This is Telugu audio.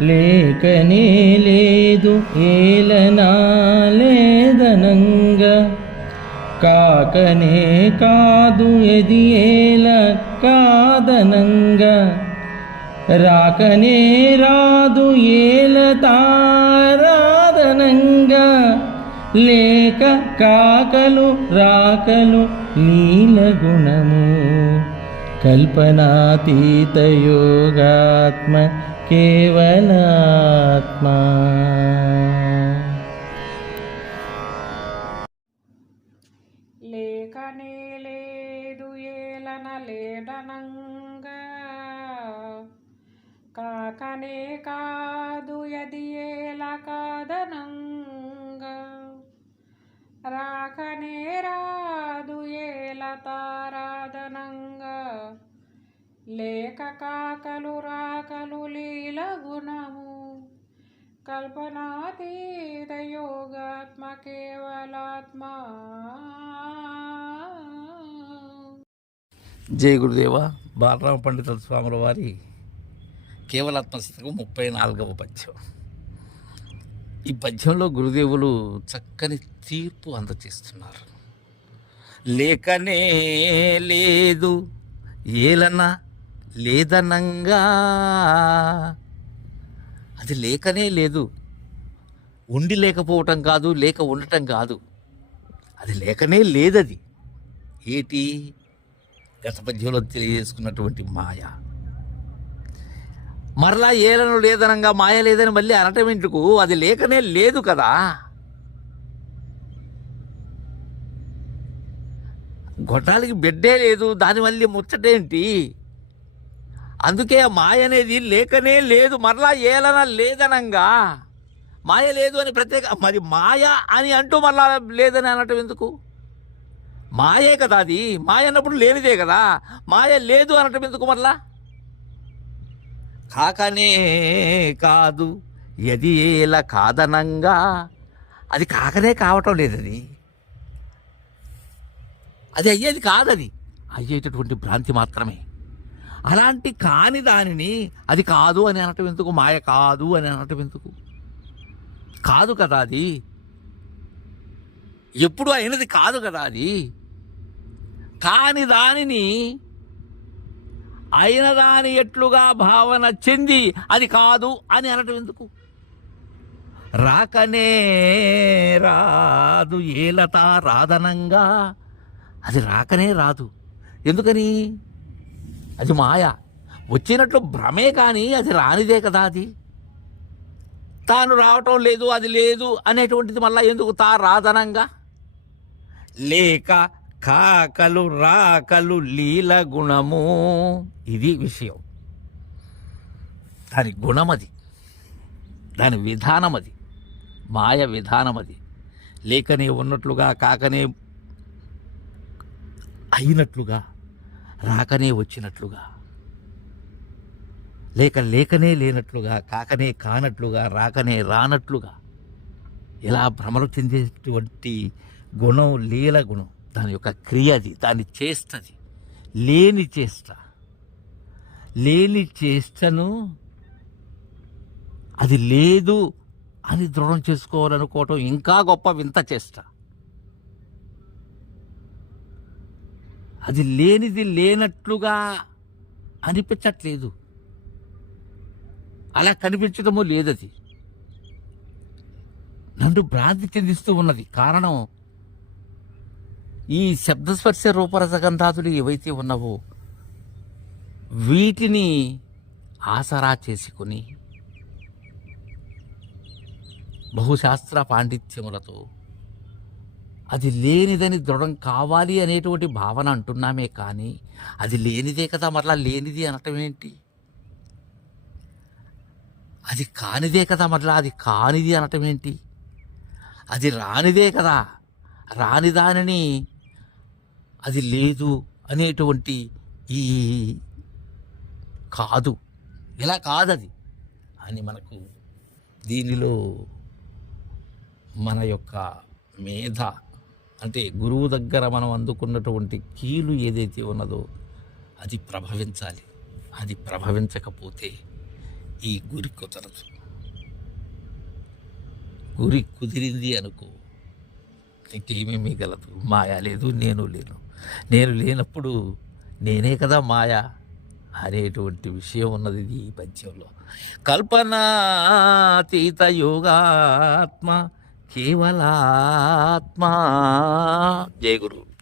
లేకనే లేదు ఏలనా లేదనంగ. కాకనే కాదు ఎది ఏల కాదనంగ. రాకనే రాదు ఏల తారాదనంగా. లేక కాకలు రాకలు నీల గుణము కల్పనాతీత యోగాత్మ కేవలాత్మ. లేకనే లేదు ఏలన లేడనంగా కాకనే కాదు ఎది ఏల కాదనంగా. రాకనే రాదు ఏల తారాదనంగా. లేక కాకలు రాకలు లీల గుణము కల్పనాతీత యోగాత్మ కేవలాత్మ జయ గురుదేవ బాలరామ పండిత స్వాముల వారి కేవలాత్మ శతకం ముప్పై నాలుగవ పద్యం. ఈ పద్యంలో గురుదేవులు చక్కని తీర్పు అందచేస్తున్నారు. లేకనే లేదు ఏలన్నా లేదనంగా. అది లేకనే లేదు. ఉండి లేకపోవటం కాదు లేక ఉండటం కాదు. అది లేకనే లేదది. ఏటి? గత పద్యంలో తెలియజేసుకున్నటువంటి మాయ. మరలా ఏలను లేదనంగా మాయ లేదని మళ్ళీ అనటం ఎందుకు? అది లేకనే లేదు కదా. గొట్టాలకి బిడ్డే లేదు దాని మళ్ళీ ముచ్చటేంటి? అందుకే మాయ అనేది లేకనే లేదు మరలా ఏలన లేదనంగా. మాయ లేదు అని ప్రత్యేక మరి మాయ అని అంటూ మరలా లేదని అనటం ఎందుకు? మాయే కదా అది. మాయ అన్నప్పుడు లేనిదే కదా. మాయ లేదు అనటం ఎందుకు మరలా? కాకనే కాదు ఎది ఏల కాదనంగా. అది కాకనే కావటం లేదది. అది అయ్యేది కాదది. అయ్యేటటువంటి భ్రాంతి మాత్రమే. అలాంటి కాని దానిని అది కాదు అని అనటం ఎందుకు? మాయ కాదు అని అనటం ఎందుకు? కాదు కదా అది. ఎప్పుడు అయినది కాదు కదా అది. కాని దానిని అయిన దాని ఎట్లుగా భావన చెంది అది కాదు అని అనటం ఎందుకు? రాకనే రాదు ఏలత రాదనంగా. అది రాకనే రాదు. ఎందుకని? అది మాయ. వచ్చినట్లు భ్రమే కానీ అది రానిదే కదా అది. తాను రావటం లేదు అది లేదు అనేటువంటిది మళ్ళా ఎందుకు తా రాదనంగా? లేక కాకలు రాకలు లీల గుణము. ఇది విషయం. దాని గుణం అది దాని విధానం అది మాయ విధానం అది లేకనే ఉన్నట్లుగా కాకనే అయినట్లుగా రాకనే వచ్చినట్లుగా. లేక లేకనే లేనట్లుగా కాకనే కానట్లుగా రాకనే రానట్లుగా. ఇలా భ్రమలు చెందేటువంటి గుణం లీల గుణం దాని యొక్క క్రియ అది దాని చేష్టది లేని చేష్ట. లేని చేష్టను అది లేదు అని దృఢం చేసుకోవాలనుకోవటం ఇంకా గొప్ప వింత చేష్ట. అది లేనిది లేనట్లుగా అనిపించట్లేదు. అలా కనిపించడము లేదది. నన్ను భ్రాంతి చెందిస్తూ ఉన్నది. కారణం ఈ శబ్దస్పర్శ రూపరసగంధాదులు ఏవైతే ఉన్నావో వీటిని ఆసరా చేసుకుని బహుశాస్త్ర పాండిత్యములతో అది లేనిదని దృఢం కావాలి అనేటువంటి భావన అంటున్నామే కానీ అది లేనిదే కదా మరలా లేనిది అనటం ఏంటి? అది కానిదే కదా మరలా అది కానిది అనటం ఏంటి? అది రానిదే కదా రాని దానిని అది లేదు అనేటువంటి ఈ కాదు. ఇలా కాదది. అని మనకు దీనిలో మన యొక్క మేధ అంటే గురువు దగ్గర మనం అందుకున్నటువంటి కీలు ఏదైతే ఉన్నదో అది ప్రభవించాలి. అది ప్రభవించకపోతే ఈ గురి కుదరదు. గురి కుదిరింది అనుకో ఇంకేమీ మిగలదు. మాయా లేదు నేను లేను. నేను లేనప్పుడు నేనే కదా మాయ అనేటువంటి విషయం ఉన్నది ఈ పద్యంలో. కల్పనాతీత యోగాత్మ కేవలాత్మా. జయ గురు.